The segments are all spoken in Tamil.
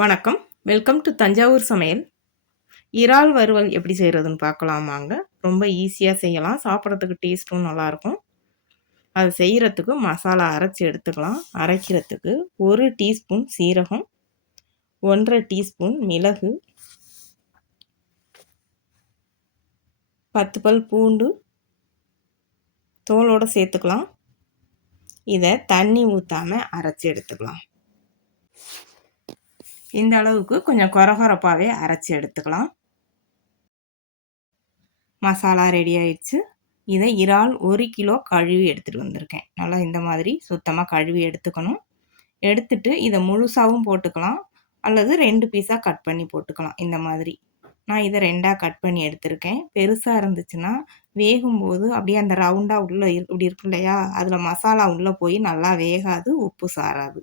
வணக்கம். வெல்கம் டு தஞ்சாவூர் சமையல். இறால் வறுவல் எப்படி செய்கிறதுன்னு பார்க்கலாமாங்க. ரொம்ப ஈஸியாக செய்யலாம். சாப்பிட்றதுக்கு டேஸ்ட்டும் நல்லாயிருக்கும். அது செய்கிறதுக்கு மசாலா அரைச்சி எடுத்துக்கலாம். அரைக்கிறதுக்கு 1 டீஸ்பூன் சீரகம், 1 1/2 டீஸ்பூன் மிளகு, 10 பல் பூண்டு தோலோடு சேர்த்துக்கலாம். இதை தண்ணி ஊற்றாமல் அரைச்சி எடுத்துக்கலாம். இந்த அளவுக்கு கொஞ்சம் கொரகொரப்பாகவே அரைச்சி எடுத்துக்கலாம். மசாலா ரெடி ஆயிடுச்சு. இதை இறால் 1 கிலோ கழுவி எடுத்துகிட்டு வந்திருக்கேன். நல்லா இந்த மாதிரி சுத்தமாக கழுவி எடுத்துக்கணும். எடுத்துட்டு இதை முழுசாகவும் போட்டுக்கலாம், அல்லது 2 பீஸாக கட் பண்ணி போட்டுக்கலாம். இந்த மாதிரி நான் இதை 2ஆக கட் பண்ணி எடுத்திருக்கேன். பெருசாக இருந்துச்சுன்னா வேகும்போது அப்படியே அந்த ரவுண்டாக உள்ளே இப்படி இருக்கு இல்லையா, அதில் மசாலா உள்ளே போய் நல்லா வேகாது, உப்பு சாராது.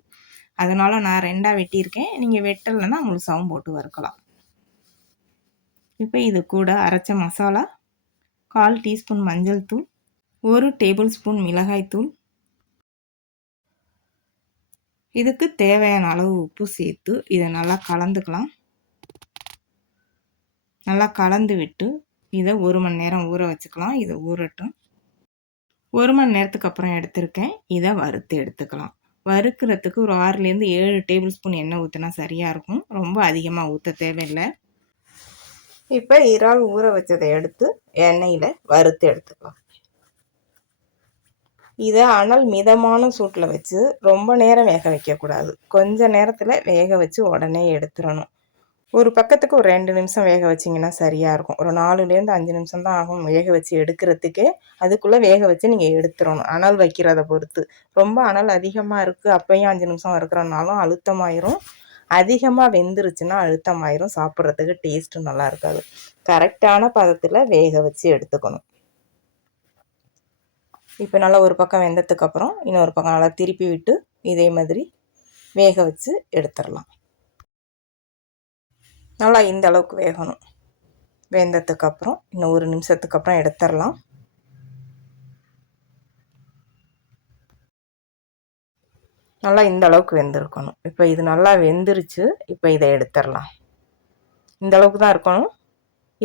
அதனால் நான் 2ஆக வெட்டியிருக்கேன். நீங்கள் வெட்டலைன்னா முழுசாகவும் போட்டு வறுக்கலாம். இப்போ இது கூட அரைச்ச மசாலா 1/4 டீஸ்பூன் மஞ்சள் தூள், 1 டேபிள் ஸ்பூன் மிளகாய் தூள், இதுக்கு தேவையான அளவு உப்பு சேர்த்து இதை நல்லா கலந்துக்கலாம். நல்லா கலந்து விட்டு இதை 1 மணி நேரம் ஊற வச்சுக்கலாம். இதை ஊறட்டும். 1 மணி நேரத்துக்கு அப்புறம் எடுத்திருக்கேன். இதை வறுத்து எடுத்துக்கலாம். வறுக்கிறதுக்கு ஒரு 6லேருந்து 7 டேபிள் ஸ்பூன் எண்ணெய் ஊற்றினா சரியாக இருக்கும். ரொம்ப அதிகமாக ஊற்ற தேவையில்லை. இப்போ இறால் ஊற வச்சதை எடுத்து எண்ணெயில் வறுத்து எடுத்துக்கலாம். இதை அனல் மிதமான சூட்டில் வச்சு ரொம்ப நேரம் வேக வைக்கக்கூடாது. கொஞ்ச நேரத்தில் வேக வச்சு உடனே எடுத்துடணும். ஒரு பக்கத்துக்கு ஒரு 2 நிமிஷம் வேக வச்சிங்கன்னா சரியாக இருக்கும். ஒரு 4லேருந்து 5 நிமிஷம் தான் ஆகும் வேக வச்சு எடுக்கிறதுக்கே. அதுக்குள்ளே வேக வச்சு நீங்கள் எடுத்துடணும், அனல் வைக்கிறத பொறுத்து. ரொம்ப அனல் அதிகமாக இருக்குது அப்பையும் 5 நிமிஷம் வறுக்கிறனாலும் அழுத்தமாயிரும். அதிகமாக வெந்துருச்சுன்னா அழுத்தமாயிரும், சாப்பிட்றதுக்கு டேஸ்ட்டும் நல்லா இருக்காது. கரெக்டான பதத்தில் வேக வச்சு எடுத்துக்கணும். இப்போ நல்லா ஒரு பக்கம் வெந்ததுக்கப்புறம் இன்னொரு பக்கம் நல்லா திருப்பி விட்டு இதே மாதிரி வேக வச்சு எடுத்துடலாம். நல்லா இந்த அளவுக்கு வேகணும். வெந்ததுக்கப்புறம் இன்னும் 1 நிமிஷத்துக்கு அப்புறம் எடுத்துடலாம். நல்லா இந்த அளவுக்கு வெந்திருக்கணும். இப்போ இது நல்லா வெந்துருச்சு. இப்போ இதை எடுத்துடலாம். இந்த அளவுக்கு தான் இருக்கணும்.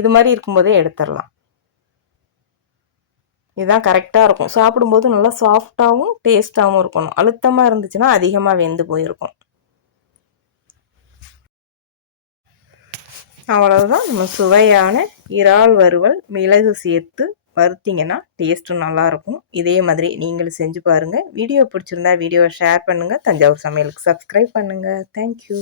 இது மாதிரி இருக்கும்போதே எடுத்துடலாம். இதுதான் கரெக்டாக இருக்கும். சாப்பிடும்போது நல்லா சாஃப்டாகவும் டேஸ்ட்டாகவும் இருக்கணும். அழுத்தமாக இருந்துச்சுன்னா அதிகமாக வெந்து போயிருக்கும். அவ்வளவுதான். நம்ம சுவையான இறால் வறுவல் மிளகு சேர்த்து வறுத்திங்கன்னா டேஸ்ட்டும் நல்லாயிருக்கும். இதே மாதிரி நீங்களும் செஞ்சு பாருங்கள். வீடியோ பிடிச்சிருந்தா வீடியோவை ஷேர் பண்ணுங்கள். தஞ்சாவூர் சமையலுக்கு சப்ஸ்கிரைப் பண்ணுங்கள். தேங்க்யூ.